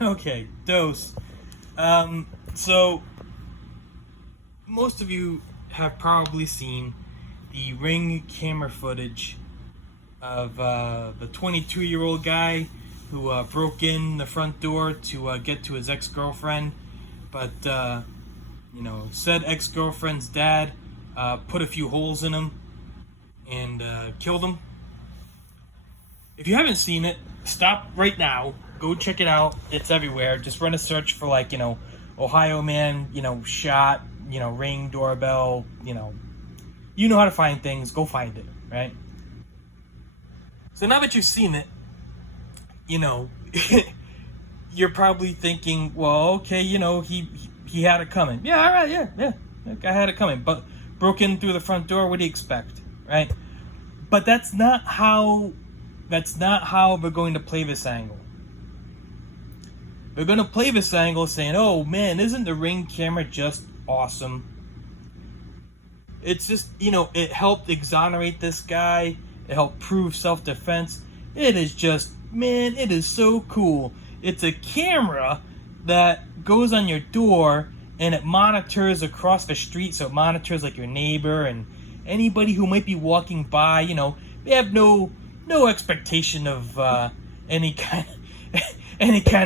Okay, dose. So most of you have probably seen the Ring camera footage of the 22-year-old guy who broke in the front door to get to his ex-girlfriend, but said ex-girlfriend's dad put a few holes in him and killed him. If you haven't seen it, stop right now. Go check it out. It's everywhere. Just run a search for Ohio man, shot, Ring doorbell, you know how to find things. Go find it, right? So now that you've seen it, you're probably thinking, well, okay, he had it coming. Yeah, all right, yeah. That guy had it coming, but broke in through the front door. What do you expect, right? But that's not how we're going to play this angle. We're going to play this angle saying, oh man, isn't the Ring camera just awesome? It's just, it helped exonerate this guy. It helped prove self-defense. It is just, man, it is so cool. It's a camera that goes on your door and it monitors across the street. So it monitors like your neighbor and anybody who might be walking by. They have no expectation of any kind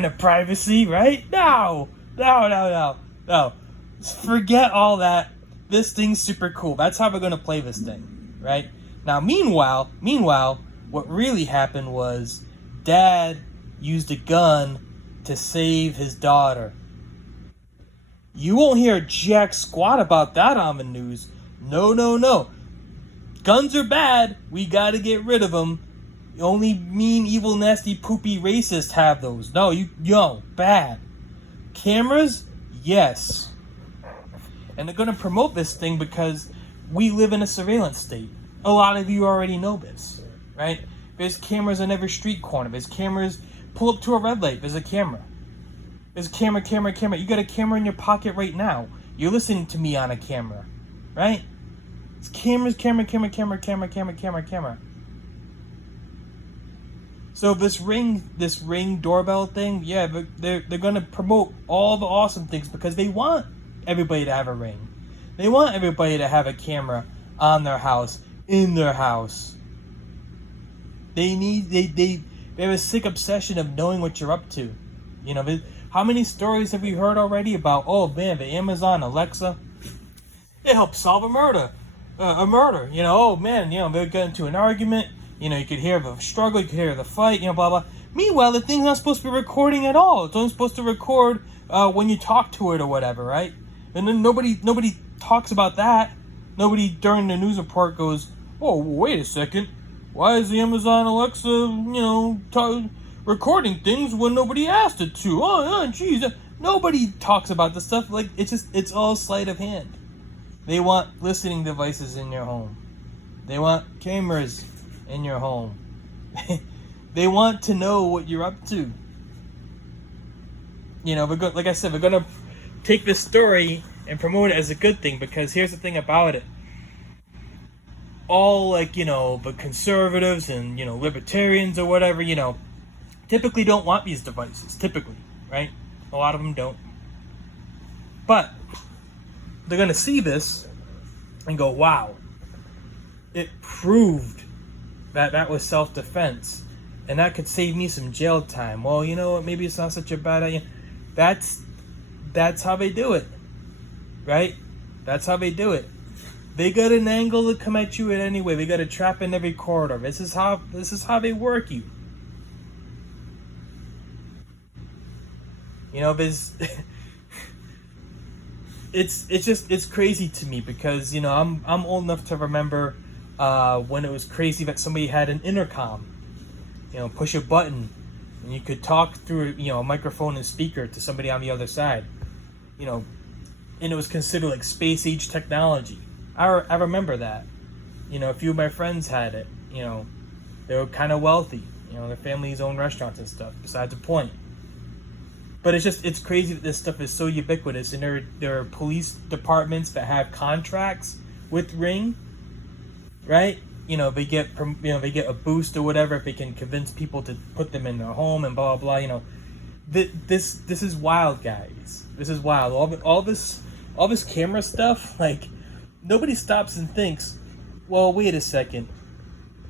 of privacy, right? No. Forget all that. This thing's super cool. That's how we're gonna play this thing, right? Now, meanwhile, what really happened was Dad used a gun to save his daughter. You won't hear jack squat about that on the news. No. Guns are bad. We gotta get rid of them. Only mean, evil, nasty, poopy racists have those. No, bad. Cameras? Yes. And they're gonna promote this thing because we live in a surveillance state. A lot of you already know this, right? There's cameras on every street corner. There's cameras. Pull up to a red light. There's a camera. There's a camera. You got a camera in your pocket right now. You're listening to me on a camera, right? It's cameras, camera. So this ring doorbell thing, yeah, they're gonna promote all the awesome things because they want everybody to have a Ring. They want everybody to have a camera on their house, in their house. They have a sick obsession of knowing what you're up to. How many stories have we heard already about, oh man, the Amazon Alexa, it helps solve a murder. Oh man, they'll get into an argument. You could hear the struggle, you could hear the fight, blah, blah. Meanwhile, the thing's not supposed to be recording at all. It's only supposed to record when you talk to it or whatever, right? And then nobody talks about that. Nobody during the news report goes, oh, wait a second. Why is the Amazon Alexa, recording things when nobody asked it to? Oh, geez. Nobody talks about this stuff. Like, it's all sleight of hand. They want listening devices in your home. They want cameras in your home. They want to know what you're up to. Like I said, we're going to take this story and promote it as a good thing because here's the thing about it. All the conservatives and, libertarians or whatever, typically don't want these devices. Typically, right? A lot of them don't. But they're going to see this and go, wow, it proved that was self-defense. And that could save me some jail time. Well, you know what? Maybe it's not such a bad idea. That's how they do it. Right? That's how they do it. They got an angle to come at you in any way. They got a trap in every corridor. This is how they work you. There's it's crazy to me because I'm old enough to remember when it was crazy that somebody had an intercom. Push a button and you could talk through a microphone and speaker to somebody on the other side. And it was considered like space age technology. I remember that. A few of my friends had it. They were kind of wealthy. Their families own restaurants and stuff. Besides the point. But it's crazy that this stuff is so ubiquitous, and there are police departments that have contracts with Ring, right? They get a boost or whatever if they can convince people to put them in their home and blah blah blah. This is wild, guys. This is wild. All this camera stuff, like, nobody stops and thinks, well, wait a second.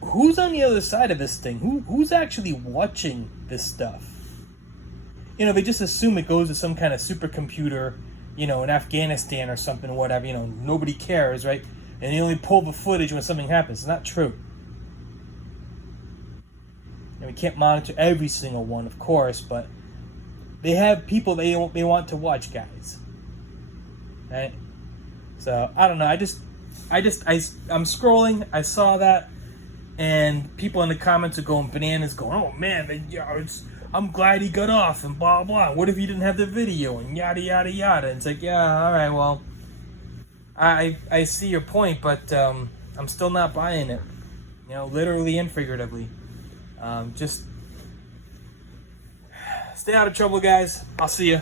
Who's on the other side of this thing? Who's actually watching this stuff? You know, they just assume it goes to some kind of supercomputer, you know, in Afghanistan or something or whatever. You know, nobody cares, right? And they only pull the footage when something happens. It's not true. And we can't monitor every single one, of course, but they have people they want to watch, guys. Right? So I don't know. I'm scrolling. I saw that, and people in the comments are going bananas, going, "Oh man, I'm glad he got off," and blah blah. What if he didn't have the video, and yada yada yada? And it's like, yeah, all right, well, I see your point, but I'm still not buying it. You know, literally and figuratively. Just stay out of trouble, guys. I'll see you.